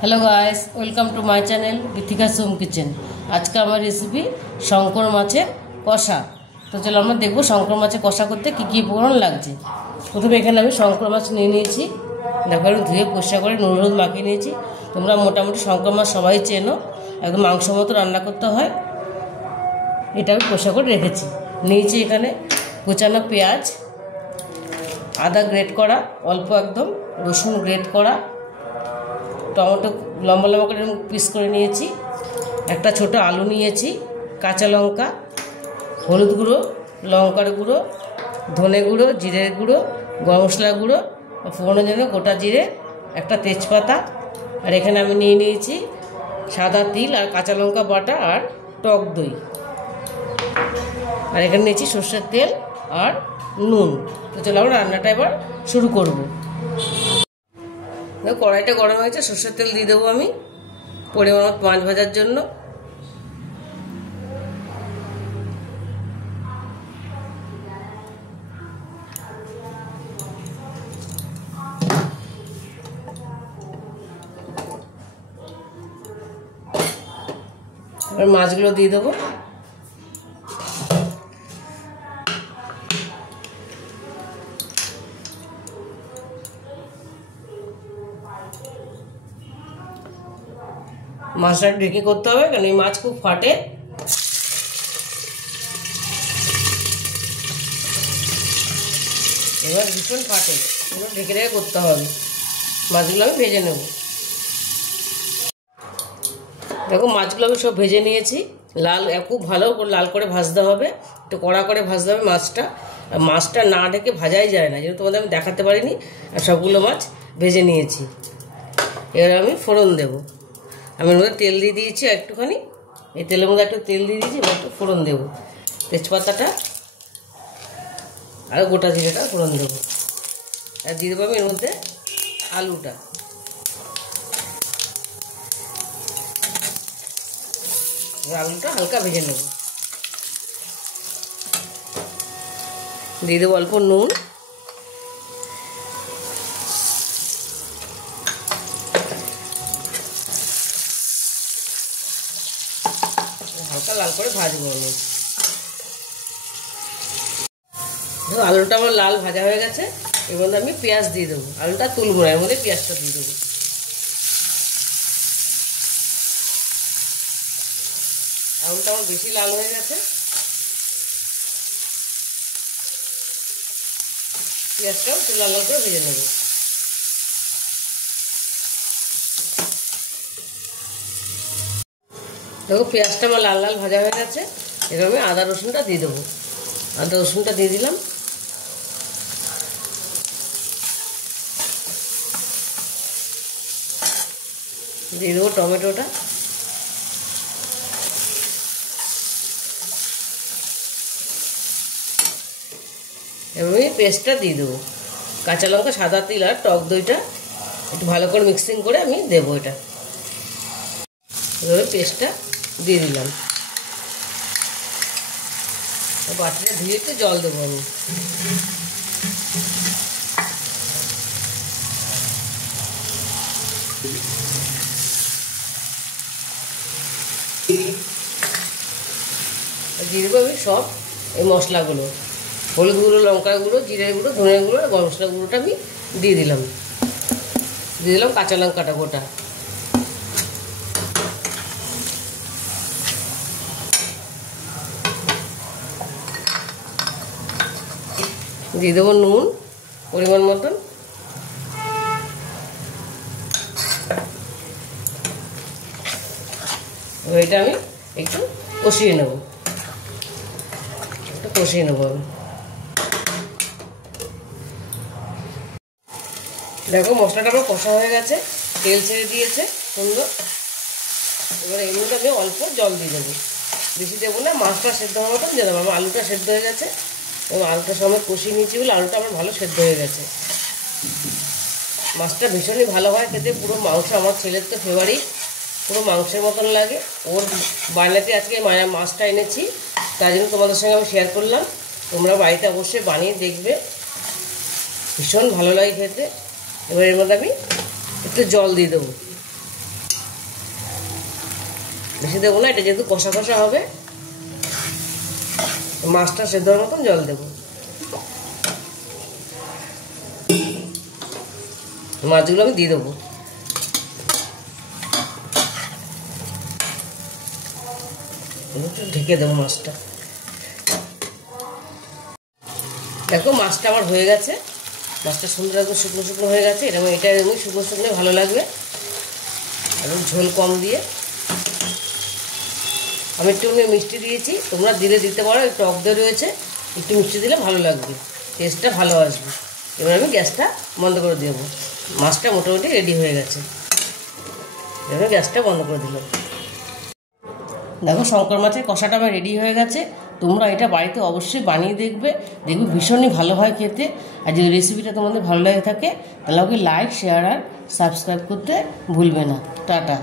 Hello guys, welcome to my channel Bithika Som kitchen. आज का हमारी रेसिपी शंकर माছের কষা। তো চলো আমরা দেখব শঙ্কর মাছের কষা করতে কি কি উপকরণ লাগছে। প্রথমে এখানে আমি শঙ্কর মাছ নিয়ে নিয়েছি। দেখো আমি ধুয়ে পরিষ্কার করে নুন হলুদ মাখিয়ে নিয়েছি। তোমরা মোটামুটি শঙ্কর মাছ সবাই চেনো, একদম মাংস মতো রান্না করতে হয়। এটা আমি পরিষ্কার করে রেখেছি। নিয়েছি এখানে কুচানো পেঁয়াজ, আদা গ্রেট করা, অল্প একদম রসুন গ্রেট করা, টমেটো লম্বা লম্বা করে পিস করে নিয়েছি, একটা ছোট আলু নিয়েছি, কাঁচা লঙ্কা, হলুদ গুঁড়ো, লঙ্কার গুঁড়ো, ধনে গুঁড়ো, জিরের গুঁড়ো, গরম মশলা গুঁড়ো, ফোড়নের জন্য গোটা জিরে, একটা তেজপাতা, আর এখানে আমি নিয়ে নিয়েছি সাদা তিল আর কাঁচা লঙ্কা বাটা আর টক দই, আর এখানে নিয়েছি সর্ষের তেল আর নুন। তো চলো আমরা রান্নাটা এবার শুরু করব। কড়াইটা গরম হয়েছে, সর্ষের তেল দিয়ে দেবো আমি পরিমাণ মতো মাছ ভাজার জন্য। এবার মাছগুলো দিয়ে দেবো। মাছটা ঢেকে করতে হবে, কারণ এই মাছ খুব ফাটে। এবার ভীষণ ফাটে, এবার ঢেকে ঢেকে করতে হবে। মাছগুলো আমি ভেজে নেব। দেখো মাছগুলো আমি সব ভেজে নিয়েছি। লাল খুব ভালো করে লাল করে ভাজতে হবে, একটু কড়া করে ভাজতে হবে মাছটা। মাছটা না ঢেকে ভাজাই যায় না, যেহেতু তোমাদের আমি দেখাতে পারিনি। আর সবগুলো মাছ ভেজে নিয়েছি। এবার আমি ফোড়ন দেবো। আমি এর মধ্যে তেল দিয়ে দিয়েছি একটুখানি, এই তেলের মধ্যে একটু তেল দিয়ে দিয়েছি। এবার একটু ফোড়ন দেবো, তেজপাতাটা আর গোটা জিরেটা ফোড়ন দেবো। আর দিয়ে দেবো আমি এর মধ্যে আলুটা। আলুটা হালকা ভেজে নেব। দিয়ে দেবো অল্প নুন, হালকা লাল করে ভাজবো আমি। আলুটা আমার লাল ভাজা হয়ে গেছে। এর মধ্যে আমি পেঁয়াজ দিয়ে দেবো। আলুটা তুলবো না, এর মধ্যে পেঁয়াজটা দিয়ে দেবো। আলুটা আমার বেশি লাল হয়ে গেছে, পেঁয়াজটাও একটু লাল লাল করে ভেজে নেব। দেখো পেঁয়াজটা আমার লাল লাল ভাজা হয়ে গেছে। এবার আমি আদা রসুনটা দিয়ে দেবো। আদা রসুনটা দিয়ে দিলাম। দিয়ে দেবো টমেটোটা। এবার আমি পেস্টটা দিয়ে দেবো। কাঁচা লঙ্কা, সাদা তিল আর টক দইটা একটু ভালো করে মিক্সিং করে আমি দেবো এটা। এভাবে পেস্টটা দিয়ে দিলাম। বাটিটা ধুয়ে একটু জল দেবো আমি। দিয়ে দেবো আমি সব এই মশলাগুলো, হলুদ গুঁড়ো, লঙ্কার গুঁড়ো, জিরের গুঁড়ো, ধনের গুঁড়ো আর গরম মশলা গুঁড়োটা আমি দিয়ে দিলাম। দিয়ে দিলাম কাঁচা লঙ্কাটা গোটা। দিয়ে দেবো নুন পরিমাণ মতন। এটা আমি একটু কষিয়ে নেব, আমি দেখো মশলাটা আমার কষা হয়ে গেছে, তেল ছেড়ে দিয়েছে সুন্দর। এবার এর মধ্যে আমি অল্প জল দিয়ে দেবো, বেশি দেবো না। মাছটা সেদ্ধ হওয়ার মতন দিয়ে দেবো। আমার আলুটা সেদ্ধ হয়ে গেছে এবং আলুটার সময় কষিয়ে নিয়েছি বলে আলুটা আমার ভালো সেদ্ধ হয়ে গেছে। মাছটা ভীষণই ভালো হয় খেতে, পুরো মাংস। আমার ছেলের তো ফেভারিট, পুরো মাংসের মতন লাগে। ওর বানাতে আজকে মাছটা এনেছি, তাই জন্য তোমাদের সঙ্গে আমি শেয়ার করলাম। তোমরা বাড়িতে অবশ্যই বানিয়ে দেখবে, ভীষণ ভালো লাগে খেতে। এবার এর মধ্যে আমি একটু জল দিয়ে দেবো। বেশি দেবো না, এটা যেহেতু কষা কষা হবে মাছটা সেদ্ধ হওয়ার মতন জল দেবো। মাছগুলো আমি দিয়ে দেবো। ঢেকে দেবো মাছটা। দেখো মাছটা আমার হয়ে গেছে, মাছটা সুন্দর একদম শুকনো শুকনো হয়ে গেছে। এটা এরকমই শুকনো শুকনো ভালো লাগবে, একদম ঝোল কম দিয়ে। আমি একটু মিষ্টি দিয়েছি, তোমরা দিতে পারো, একটু টক দই রয়েছে, একটু মিষ্টি দিলে ভালো লাগবে, টেস্টটা ভালো আসবে। এবার আমি গ্যাসটা বন্ধ করে দেবো। মাছটা মোটামুটি রেডি হয়ে গেছে, এবার গ্যাসটা বন্ধ করে দিলাম। দেখো শঙ্কর মাছের কষাটা আমার রেডি হয়ে গেছে। তোমরা এটা বাড়িতে অবশ্যই বানিয়ে দেখবে ভীষণই ভালো হয় খেতে। আর যদি রেসিপিটা তোমাদের ভালো লাগে থাকে তাহলে ওকে লাইক, শেয়ার আর সাবস্ক্রাইব করতে ভুলবে না। টাটা।